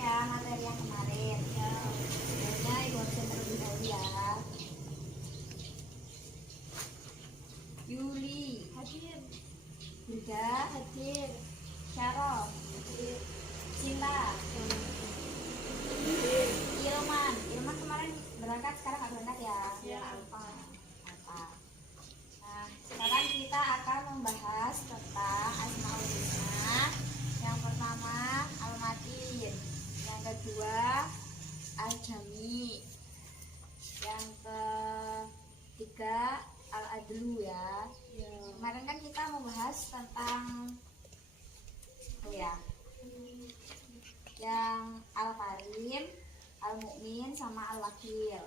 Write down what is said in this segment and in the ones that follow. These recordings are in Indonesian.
ya materi yang kemarin. Ya. Sebenarnya ibu absen terlebih dahulu ya. Yuli Hadir. Hilda Hadir. Syarol Hadir. Cinta Ilman kemarin berangkat, sekarang nggak berangkat ya? Ya. Apa? Nah, sekarang kita akan membahas tentang Asmaul Husna. Yang pertama Al-Matin, yang kedua Al-Jami, yang ketiga Al-Adlu ya. Kemarin kan kita membahas tentang yang Al-Karim, Al-Mu'min sama Al-Wakil.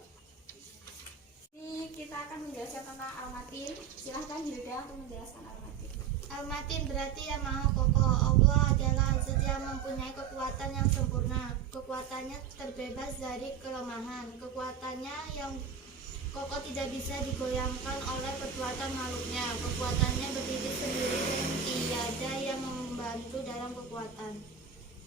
Ini kita akan menjelaskan tentang Al-Matin. Silahkan Hilda untuk menjelaskan Al-Matin. Al-Matin berarti yang maha kokoh. Allah adalah zat yang mempunyai kekuatan yang sempurna. Kekuatannya terbebas dari kelemahan. Kekuatannya yang kokoh tidak bisa digoyangkan oleh perbuatan makhluknya. Kekuatannya berdiri sendiri dan tiada yang membantu dalam kekuatan.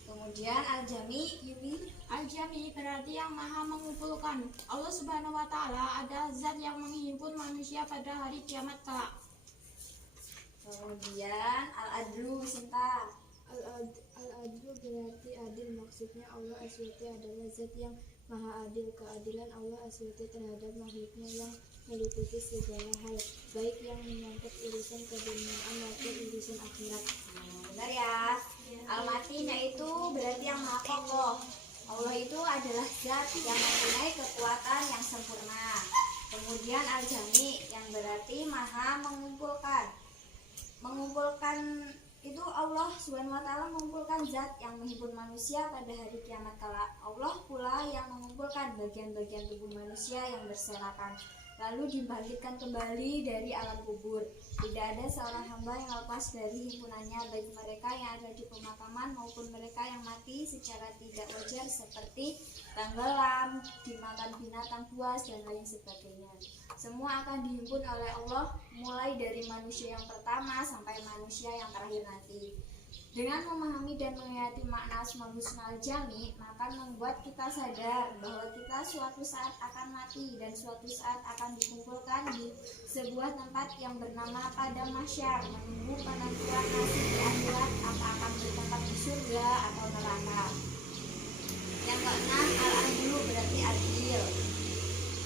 Kemudian Al-Jami, Yuli. Al-Jami berarti yang maha mengumpulkan. Allah Subhanahu wa Ta'ala adalah zat yang menghimpun manusia pada hari kiamat kelak. Kemudian Al-Adlu, Sinta. Al-Adlu berarti adil. Maksudnya Allah SWT adalah zat yang maha adil. Keadilan Allah SWT terhadap makhluknya yang meliputi segala hal, baik yang menyangkut urusan keduniaan maupun urusan akhirat. Benar ya. Al-Matin yaitu berarti yang maha kokoh. Allah itu adalah zat yang mempunyai kekuatan yang sempurna. Kemudian Al-Jami yang berarti maha mengumpulkan. Mengumpulkan itu Allah Subhanahu wa Ta'ala mengumpulkan zat yang menghimpun manusia pada hari kiamat kelak. Allah pula yang mengumpulkan bagian-bagian tubuh manusia yang berserakan, lalu dibangkitkan kembali dari alam kubur. Tidak ada seorang hamba yang lepas dari himpunannya, baik mereka yang ada di pemakaman maupun mereka yang mati secara tidak wajar seperti tenggelam, dimakan binatang buas dan lain sebagainya. Semua akan dihimpun oleh Allah mulai dari manusia yang pertama sampai manusia yang terakhir nanti. Dengan memahami dan menghayati makna Asmaul Husna Al-Jami, maka membuat kita sadar bahwa kita suatu saat akan mati dan suatu saat akan dikumpulkan di sebuah tempat yang bernama Padang Mahsyar, menunggu penentuan nasib di akhirat, apa akan bertempat di surga atau neraka. Yang keenam, Al-Adlu berarti adil.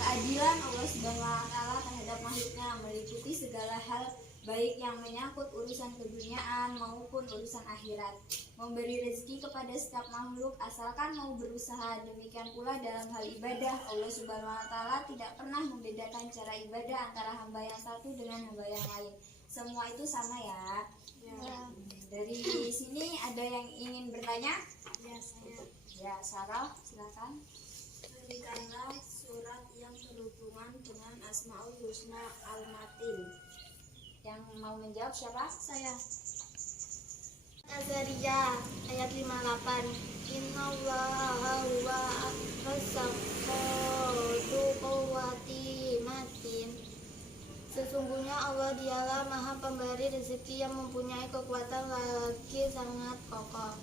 Keadilan Allah Subhanahu wa Ta'ala terhadap makhluknya meliputi segala hal, baik yang menyangkut urusan keduniaan maupun urusan akhirat. Memberi rezeki kepada setiap makhluk asalkan mau berusaha. Demikian pula dalam hal ibadah, Allah Subhanahu wa Ta'ala tidak pernah membedakan cara ibadah antara hamba yang satu dengan hamba yang lain. Semua itu sama ya. Dari sini ada yang ingin bertanya? Ya, saya. Ya, Sarah, silakan. Berikanlah surat yang berhubungan dengan Asmaul Husna Al-Matin. Yang mau menjawab siapa? Saya. Azariyah ayat 58. Innallaha huwa as-saqqatu quwwati matin. Sesungguhnya Allah dialah maha pemberi rezeki yang mempunyai kekuatan lagi sangat kokoh.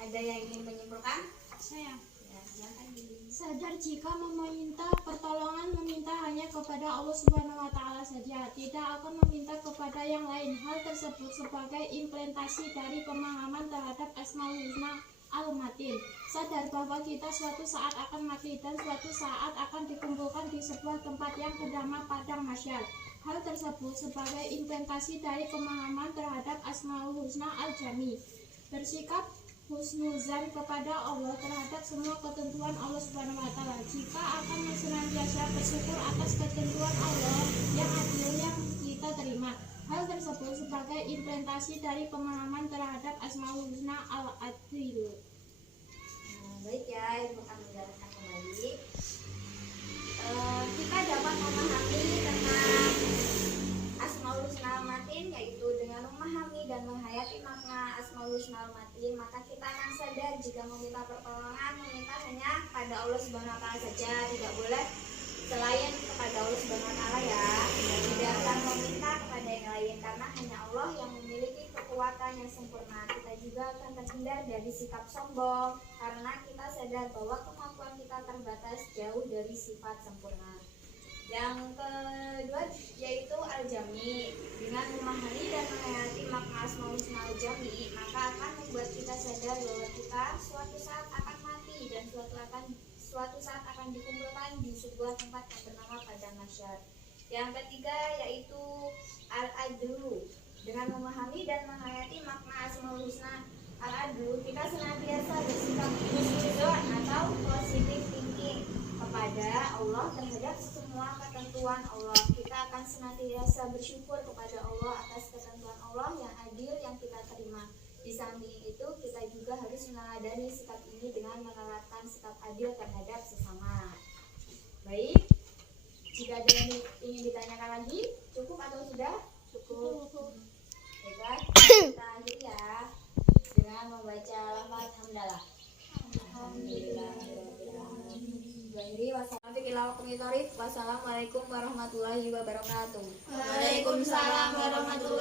Ada yang ingin menyimpulkan? Saya Ya, silakan Yuli. sadar jika meminta pertolongan meminta hanya kepada Allah Subhanahu wa Ta'ala saja, tidak akan meminta kepada yang lain. Hal tersebut sebagai implementasi dari pemahaman terhadap Asmaul Husna Al-Matin. Sadar bahwa kita suatu saat akan mati dan suatu saat akan dikumpulkan di sebuah tempat yang bernama Padang Mahsyar. Hal tersebut sebagai implementasi dari pemahaman terhadap Asmaul Husna Al-Jami. Bersikap husnuzan kepada Allah terhadap semua ketentuan Allah Subhanahu wa Ta'ala. Jika akan senantiasa bersyukur atas ketentuan Allah yang adil yang kita terima. Hal tersebut sebagai implementasi dari pemahaman terhadap Asmaul Husna Al-Adil. Baik ya, ibu akan menjelaskan kembali. Kita dapat memahami tentang Asmaul Husna Al-Matin, yaitu dengan memahami dan menghayati makna Asmaul Husna Al-Matin, maka kita akan sadar jika meminta pertolongan, meminta hanya pada Allah Subhanahu wa Ta'ala saja, tidak boleh selain kepada Allah Subhanahu wa Ta'ala ya. Tidak akan meminta kepada yang lain, karena hanya Allah yang memiliki kekuatan kekuatan yang sempurna. Kita juga akan terhindar dari sikap sombong karena kita sadar bahwa kemampuan kita terbatas jauh dari sifat sempurna. Yang kedua yaitu al-jami. Dengan memahami dan menghayati makna Asmaul Husna al-jami, maka akan membuat kita sadar bahwa kita suatu saat akan mati dan suatu saat akan dikumpulkan di sebuah tempat yang bernama padang mahsyar. Yang ketiga yaitu al-adlu. Dengan memahami dan menghayati makna Asmaul Husna al-adlu, kita senantiasa bersikap husnuzon atau positive thinking kepada Allah terhadap semua ketentuan Allah. Kita akan senantiasa bersyukur kepada Allah atas ketentuan Allah yang adil yang kita terima. Di samping itu, kita juga harus meneladani sikap ini dengan menerapkan sikap adil terhadap sesama. Baik, jika ada yang ingin ditanyakan lagi, cukup atau sudah? Cukup. Baiklah, kita akhiri ya dengan membaca lafaz hamdalah. Wassalamualaikum warahmatullahi wabarakatuh. Waalaikumsalam warahmatullahi